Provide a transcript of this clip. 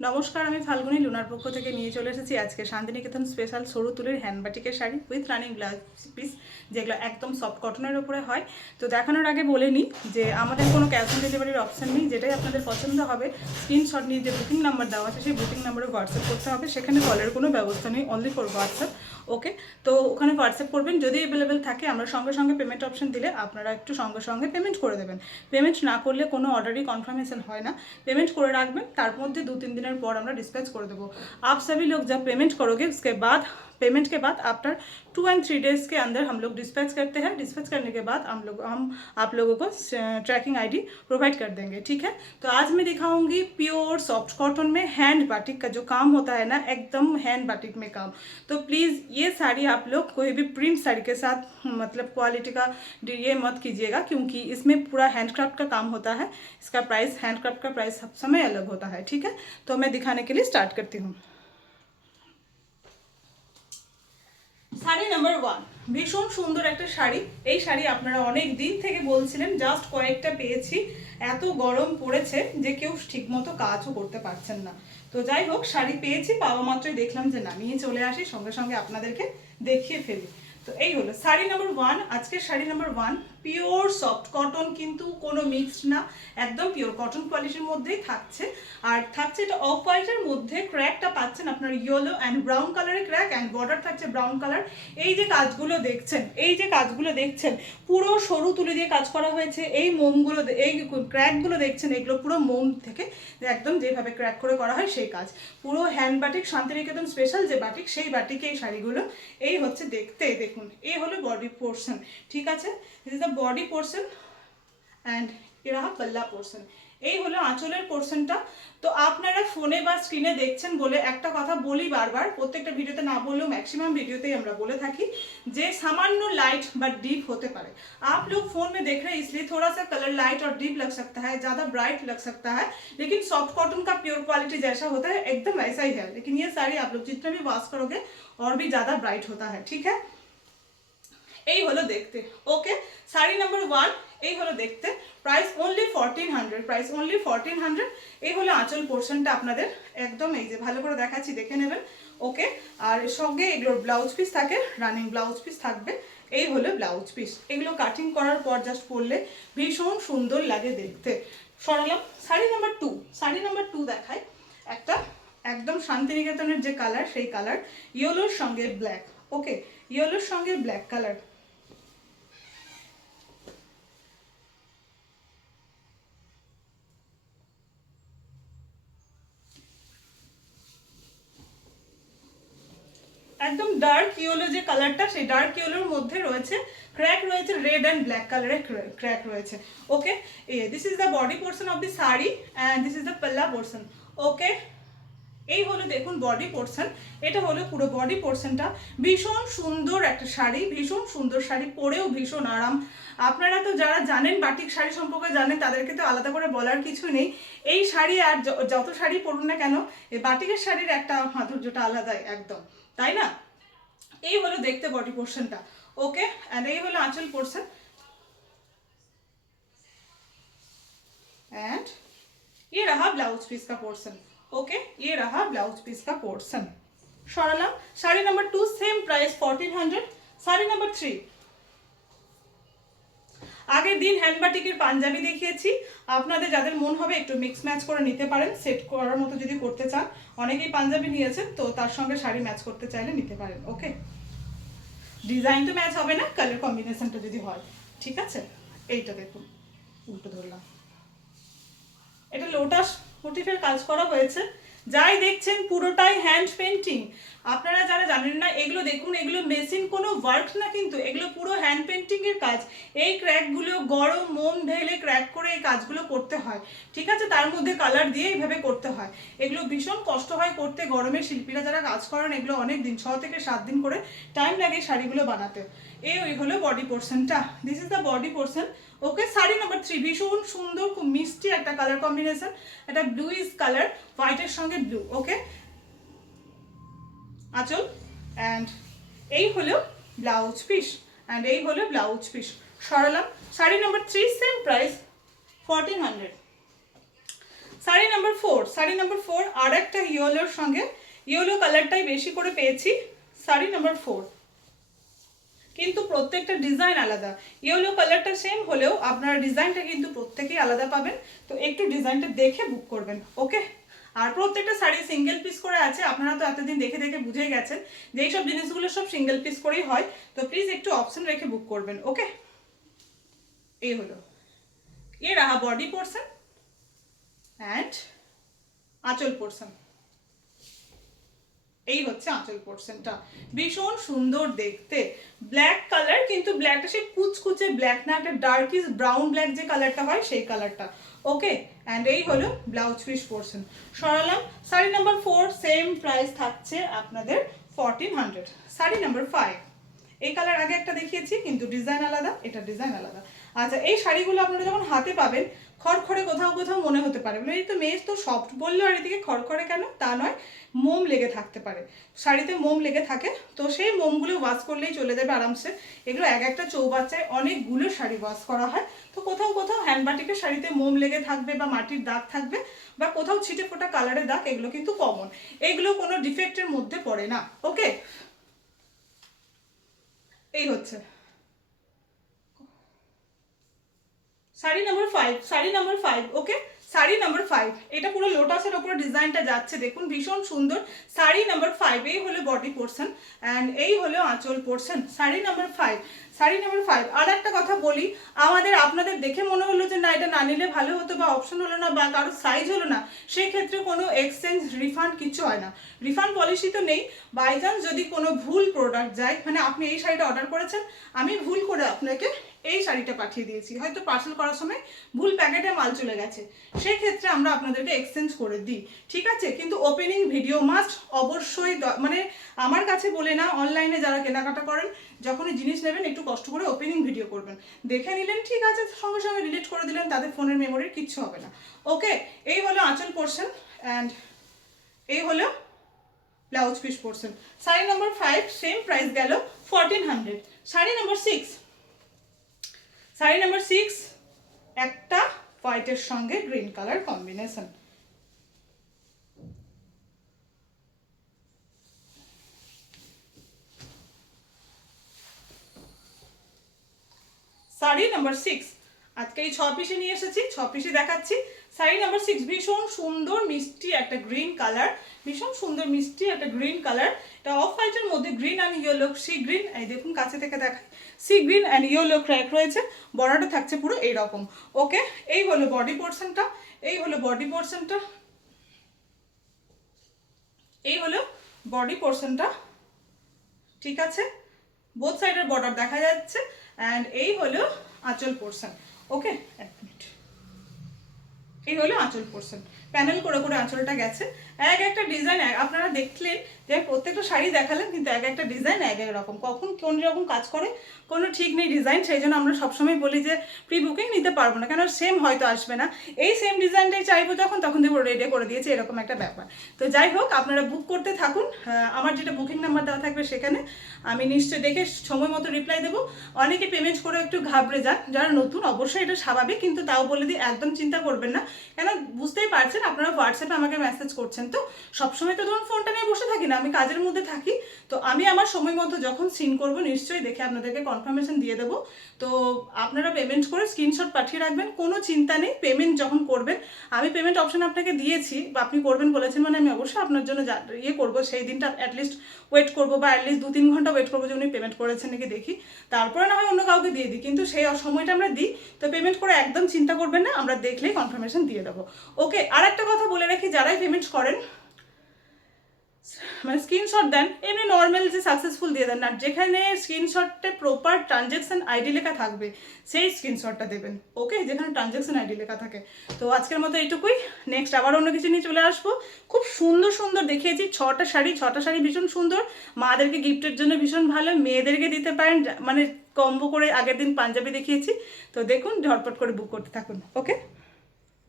নমস্কার, আমি ফাল্গুনি লুনার পক্ষ থেকে নিয়ে চলে এসেছি আজকে শান্তিনিকেতন স্পেশাল সরু তুলির হ্যান্ডবাটিকের sari with running blouse piece, যেগুলো একদম সফট কটনের উপরে হয়। তো দেখানোর আগে বলে নিই যে আমাদের কোনো ক্যাশ অন ডেলিভারির অপশান নেই। যেটাই আপনাদের পছন্দ হবে স্ক্রিনশট নিয়ে যে বুকিং নাম্বার দেওয়া আছে সেই বুকিং নাম্বারে হোয়াটসঅ্যাপ করতে হবে। সেখানে কলের কোনো ব্যবস্থা নেই, অনলি ফর হোয়াটসঅ্যাপ। ওকে, তো ওখানে হোয়াটসঅ্যাপ করবেন, যদি অ্যাভেলেবেল থাকে আমরা সঙ্গে সঙ্গে পেমেন্ট অপশন দিলে আপনারা একটু সঙ্গে সঙ্গে পেমেন্ট করে দেবেন। পেমেন্ট না করলে কোনো অর্ডারই কনফার্মেশন হয় না। पेमेंट করে রাখবেন, তার মধ্যে 2-3 দিনের পর আমরা ডিসপ্যাচ করে দেবো। आप सभी लोग जब पेमेंट करोगे उसके बाद पेमेंट के बाद आफ्टर 2 and 3 डेज़ के अंदर हम लोग डिस्पैच करते हैं। डिस्पैच करने के बाद हम आप लोगों को ट्रैकिंग आईडी प्रोवाइड कर देंगे, ठीक है। तो आज मैं दिखाऊंगी प्योर सॉफ्ट कॉटन में हैंड बाटिक का जो काम होता है ना, एकदम हैंड बाटिक में काम। तो प्लीज़ ये साड़ी आप लोग कोई भी प्रिंट साड़ी के साथ मतलब क्वालिटी का ये मत कीजिएगा, क्योंकि इसमें पूरा हैंडक्राफ्ट का काम होता है। इसका प्राइस, हैंडक्राफ्ट का प्राइस सब समय अलग होता है, ठीक है। तो मैं दिखाने के लिए स्टार्ट करती हूँ। শাড়ি নাম্বার 1 ভীষণ সুন্দর একটা শাড়ি। এই শাড়ি আপনারা অনেক দিন থেকে বলছিলেন, জাস্ট কয়েকটা পেয়েছি। এত গরম পড়েছে যে কেউ ঠিকমতো কাজও করতে পারছেন না। তো যাই হোক, শাড়ি পেয়েছি, পাওয়া মাত্রই দেখলাম যে না, নিয়ে চলে আসি, সঙ্গে সঙ্গে আপনাদেরকে দেখিয়ে ফেলি। তো এই হলো শাড়ি নাম্বার 1। আজকের sari number 1 pure soft cotton, কিন্তু কোনো মিক্সড না, একদম পিওর কটন কোয়ালিটির মধ্যেই থাকছে। আর থাকছে এটা অফ হোয়াইটের মধ্যে, ক্র্যাকটা পাচ্ছেন আপনার ইয়েলো অ্যান্ড ব্রাউন কালারের ক্র্যাক, অ্যান্ড বর্ডার থাকছে ব্রাউন কালার। এই যে কাজগুলো দেখছেন, পুরো সরু তুলি দিয়ে কাজ করা হয়েছে। এই মোমগুলো, এই ক্র্যাকগুলো দেখছেন, এগুলো পুরো মোম থেকে একদম যেভাবে ক্র্যাক করে করা হয় সেই কাজ। পুরো হ্যান্ড বাটিক, শান্তিনিকেতন স্পেশাল যে বাটিক, সেই বাটিকে এই শাড়িগুলো। এই হচ্ছে দেখতে, দেখুন এই হলো বডি পোর্শন, ঠিক আছে। This is the body portion and এ রহা পাল্লা পোর্শন। এই হলো আঁচলের পোর্শনটা। তো আপনারা ফোনে বা স্ক্রিনে দেখছেন বলে একটা কথা বলি বারবার, প্রত্যেকটা ভিডিওতে না বললেও ম্যাক্সিমাম ভিডিयोতেই আমরা বলে থাকি যে सामान्य लाइट बट डीप होते पारे। आप लोग फोन में देख रहे हैं इसलिए थोड़ा सा कलर लाइट और डीप लग सकता है, ज़्यादा ब्राइट लग सकता है, लेकिन सॉफ्ट कॉटन का प्योर क्वालिटी जैसा होता है एकदम ऐसा ही है। लेकिन ये साड़ी आप लोग जितना भी वॉश करोगे और भी ज़्यादा ब्राइट होता है, ठीक है। এই হলো দেখতে, ওকে। শাড়ি নাম্বার 1 এই হলো দেখতে। Price only 1400, price only 1400। এই হলো আঁচল পোর্শনটা আপনাদের, একদম এই যে ভালো করে দেখাচ্ছি, দেখে নেবেন, ওকে। আর সঙ্গে এগুলোর ব্লাউজ পিস থাকে, রানিং ব্লাউজ পিস থাকবে। এই হলো ব্লাউজ পিস। এগুলো কাটিং করার পর জাস্ট পরলে ভীষণ সুন্দর লাগে দেখতে। সরালাম। শাড়ি নাম্বার 2, শাড়ি নাম্বার 2 দেখায় একটা একদম শান্তিনিকেতনের যে কালার, সেই কালার, ইয়েলোর সঙ্গে ব্ল্যাক, ওকে, ইয়েলোর সঙ্গে ব্ল্যাক কালার। একদম ডার্ক ইয়েলো যে কালারটা, সেই ডার্ক ইয়েলোর মধ্যে রয়েছে ক্র্যাক, রয়েছে রেড অ্যান্ড ব্ল্যাক কালারের ক্র্যাক রয়েছে, okay. This is the body portion of the sari and this is the পাল্লা পোর্শন, ওকে। এই হলো দেখুন বডি পোর্শন, এটা হলো পুরো বডি পোর্শনটা। ভীষণ সুন্দর একটা শাড়ি, ভীষণ সুন্দর শাড়ি, পরেও ভীষণ আরাম। আপনারা তো যারা জানেন বাটিক শাড়ি সম্পর্কে জানেন, তাদেরকে তো আলাদা করে বলার কিছু নেই। এই শাড়ি আর যত শাড়ি পরুন না কেন, এই বাটিকের শাড়ির একটা মাধুর্যটা আলাদাই একদম, তাই না। এই হলো দেখতে বডি পোর্শনটা, ওকে। অ্যান্ড এই হলো আঁচল পোর্শন, एंड ये रहा ब्लाउज पीस का पोर्शन, ओके। ये रहा ब्लाउज पीस का पोर्शन। সরালাম। Sari number 2 same price 1400। Sari number 3, আগের দিন হ্যান্ডবাটিকের পাঞ্জাবি দেখিয়েছি। আপনাদের যাদের মন হবে একটু মিক্স ম্যাচ করে নিতে পারেন, সেট করার মতো যদি করতে চান। অনেকেই পাঞ্জাবি নিয়েছেন, তো তার সঙ্গে শাড়ি ম্যাচ করতে চাইলে নিতে পারেন, ওকে। ডিজাইন তো ম্যাচ হবে না, কালার কম্বিনেশনটা যদি হয়, ঠিক আছে। এইটা দেখুন, উল্টো ধরলাম, এটা লোটাস মোটিফের কাজ করা হয়েছে। যাই দেখছেন পুরোটাই হ্যান্ড পেন্টিং। আপনারা যারা জানেন না, এগুলো দেখুন, এগুলো মেশিন কোনো ওয়ার্ক না, কিন্তু এগুলো পুরো হ্যান্ড পেন্টিং এর কাজ। এই ক্র্যাকগুলো গরম মোম ঢেলে ক্র্যাক করে এই কাজগুলো করতে হয়, ঠিক আছে। তার মধ্যে কালার দিয়ে এইভাবে করতে হয়। এগুলো ভীষণ কষ্ট হয় করতে, গরমে শিল্পীরা যারা কাজ করেন, এগুলো অনেক দিন, 6 থেকে 7 দিন করে টাইম লাগে শাড়িগুলো বানাতে। এই হলো বডি পোর্শনটা, this is the body portion, okay. Sari number 3 ভীষণ সুন্দর, খুব মিষ্টি একটা কালার কম্বিনেশন। এটা ব্লু ইজ কালার, হোয়াইটের সঙ্গে ব্লু, ওকে। আঁচল অ্যান্ড এই হলো ব্লাউজ পিস, অ্যান্ড এই হলো ব্লাউজ পিস। সরালাম। Sari number 3 same price 1400। Sari number 4, sari number 4 আর একটা ইয়েলোর সঙ্গে, ইয়েলো কালারটাই বেশি করে পেয়েছি। শাড়ি নাম্বার 4, কিন্তু প্রত্যেকটা ডিজাইন আলাদা। ইয়েলো কালারটা সেম হলেও আপনারা ডিজাইনটা কিন্তু প্রত্যেকেই আলাদা পাবেন, তো একটু ডিজাইনটা দেখে বুক করবেন। ওকে, আর প্রত্যেকটা শাড়ি সিঙ্গেল পিস করে আছে। আপনারা তো এতদিন দেখে দেখে বুঝে গেছেন যে এইসব জিনিসগুলো সব সিঙ্গেল পিস করেই হয়, তো প্লিজ একটু অপশন রেখে বুক করবেন। ওকে, এই হলো, ये रहा बॉडी पोर्शन অ্যান্ড আঁচল পোর্শন। এই হচ্ছে আঁচল পোর্শনটা, ভীষণ সুন্দর দেখতে, ব্ল্যাক কালার, কিন্তু ব্ল্যাকটা সে কুচকুচে ব্ল্যাক না, একটা ডার্কিশ ব্রাউন ব্ল্যাক যে কালারটা হয় সেই কালারটা। ওকে, অ্যান্ড এই হলো ব্লাউজ পিস পোর্শন। সরালাম। শাড়ি নাম্বার 4 সেম প্রাইস থাকছে আপনাদের 1400। শাড়ি নাম্বার 5, এই কালার আগে একটা দেখিয়েছি কিন্তু ডিজাইন আলাদা, এটা ডিজাইন আলাদা। আচ্ছা, এই শাড়িগুলো আপনারা যখন হাতে পাবেন খড়খড়ে কোথাও কোথাও মনে হতে পারে, মানে এই তো মেজ তো সফট বললো আর এদিকে খড়খড়ে কেন, তা নয়, মোম লেগে থাকতে পারে, শাড়িতে মোম লেগে থাকে, তো সেই মোমগুলো ওয়াশ করলেই চলে যাবে আরামসে। এগুলো এক একটা চৌবাচ্চায় অনেকগুলো শাড়ি ওয়াশ করা হয়, তো কোথাও কোথাও হ্যান্ডবাটিকের শাড়িতে মোম লেগে থাকবে বা মাটির দাগ থাকবে বা কোথাও ছিটে ফোটা কালারের দাগ, এগুলো কিন্তু কমন, এগুলো কোনো ডিফেক্টের মধ্যে পড়ে না। ওকে, এই হচ্ছে শাড়ি নাম্বার 5, শাড়ি নাম্বার 5। ওকে, শাড়ি নাম্বার 5, এটা পুরো লোটাসের ওপর ডিজাইনটা যাচ্ছে, দেখুন ভীষণ সুন্দর। শাড়ি নাম্বার 5, এই হলো বডি পোর্শন অ্যান্ড এই হলো আঁচল portion. Sari number 5, sari number 5। আর একটা কথা বলি, আপনাদের দেখে মনে হলো যে না এটা না নিলে ভালো হতো বা অপশন হলো না বা কারোর সাইজ হলো না, সেই ক্ষেত্রে কোনো এক্সচেঞ্জ রিফান্ড কিছু হয় না, রিফান্ড পলিসি তো নেই। বাই চান্স যদি কোনো ভুল প্রোডাক্ট যায়, মানে আপনি এই শাড়িটা অর্ডার করেছেন, আমি ভুল করে আপনাকে এই শাড়িটা পাঠিয়ে দিয়েছি, হয়তো পার্সেল করার সময় ভুল প্যাকেটে মাল চলে গেছে, সেই ক্ষেত্রে আমরা আপনাদেরকে এক্সচেঞ্জ করে দিই, ঠিক আছে। কিন্তু ওপেনিং ভিডিও মাস্ট অবশ্যই, মানে আমার কাছে বলে না, অনলাইনে যারা কেনাকাটা করেন যখনই জিনিস নেবেন একটু কষ্ট করে ওপেনিং ভিডিও করবেন, দেখে নিলেন ঠিক আছে, সঙ্গে সঙ্গে ডিলিট করে দিলেন, তাদের ফোনের মেমোরির কিচ্ছু হবে না। ওকে, এই হলো আঁচল পোর্শন অ্যান্ড এই হলো blouse piece portion. Sari number 5 same price গেল 1400। শাড়ি নাম্বার 6, শাড়ি নাম্বার 6 একটা হোয়াইটের সঙ্গে green colour combination. Sari number 6, আজকে এই 6 পিসে নিয়ে এসেছি, 6 পিসে দেখাচ্ছি। শাড়ি নাম্বার 6 ভীষণ সুন্দর মিষ্টি একটা গ্রিন কালার, ভীষণ সুন্দর মিষ্টি একটা গ্রিন কালার, এটা অফ হোয়াইটের মধ্যে green and yellow, sea green, এই দেখুন কাছে থেকে দেখাই, sea green and yellow crack রয়েছে, বর্ডারটা থাকছে পুরো এইরকম। ওকে, এই হলো বডি পোর্শনটা, এই হলো বডি পোর্শনটা, এই হলো বডি পোর্শনটা, ঠিক আছে, বোথ সাইডের বর্ডার দেখা যাচ্ছে অ্যান্ড এই হলো আঁচল পোর্শন। ওকে, এক মিনিট, এই হলো আঁচল পোর্শন, প্যানেল করে করে আঁচলটা গেছে, এক একটা ডিজাইন আপনারা দেখলেন যে প্রত্যেকটা শাড়ি দেখালেন, কিন্তু এক একটা ডিজাইন এক এক রকম, কখন কোন রকম কাজ করে কোনো ঠিক নেই ডিজাইন, সেই জন্য আমরা সবসময় বলি যে প্রি বুকিং নিতে পারবো না, কেন সেম হয়তো আসবে না, এই সেম ডিজাইনটাই চাইবো তখন দেখবো রেডি করে দিয়েছে, এরকম একটা ব্যাপার। তো যাই হোক, আপনারা বুক করতে থাকুন, আমার যেটা বুকিং নাম্বার দেওয়া থাকবে সেখানে আমি নিশ্চয়ই দেখে সময় মতো রিপ্লাই দেবো। অনেকে পেমেন্ট করে একটু ঘাবড়ে যান, যারা নতুন অবশ্যই এটা স্বাভাবিক, কিন্তু তাও বলে দিই একদম চিন্তা করবেন না, কেন বুঝতেই পারছেন আপনারা হোয়াটসঅ্যাপে আমাকে মেসেজ করছেন, তো সবসময় তো ধরুন ফোনটা নিয়ে বসে থাকি না, আমি কাজের মধ্যে থাকি, তো আমি আমার সময় মতো যখন সিন করব নিশ্চয়ই দেখে আপনাদেরকে কনফার্মেশন দিয়ে দেবো। তো আপনারা পেমেন্ট করে স্ক্রিনশট পাঠিয়ে রাখবেন, কোনো চিন্তা নেই, পেমেন্ট যখন করবেন, আমি পেমেন্ট অপশন আপনাকে দিয়েছি বা আপনি করবেন বলেছেন, মানে আমি অবশ্যই আপনার জন্য ইয়ে করবো, সেই দিনটা অ্যাটলিস্ট ওয়েট করবো বা অ্যাটলিস্ট 2-3 ঘন্টা ওয়েট করবো যে উনি পেমেন্ট করেছেন নাকি দেখি, তারপরে না হয় অন্য কাউকে দিয়ে দিই, কিন্তু সেই সময়টা আমরা দিই। তো পেমেন্ট করে একদম চিন্তা করবেন না, আমরা দেখলেই কনফার্মেশন দিয়ে দেবো। ওকে, আর একটা কথা বলে রাখি, যারাই পেমেন্ট করেন মানে স্ক্রিনশট দেন, এমনি নর্মাল যে সাকসেসফুল দিয়ে দেন না, যেখানে স্ক্রিনশটে প্রপার ট্রানজ্যাকশন আইডি লেখা থাকবে সেই স্ক্রিনশটটা দেবেন। ওকে, যেখানে ট্রানজ্যাকশন আইডি লেখা থাকে। তো আজকের মতো এইটুকুই, নেক্সট আবার অন্য কিছু নিয়ে চলে আসবো। খুব সুন্দর সুন্দর দেখিয়েছি 6টা শাড়ি ভীষণ সুন্দর, মাদেরকে গিফটের জন্য ভীষণ ভালো, মেয়েদেরকে দিতে পারেন, মানে কম্বো করে আগের দিন পাঞ্জাবি দেখিয়েছি, তো দেখুন ঝটপট করে বুক করতে থাকুন। ওকে।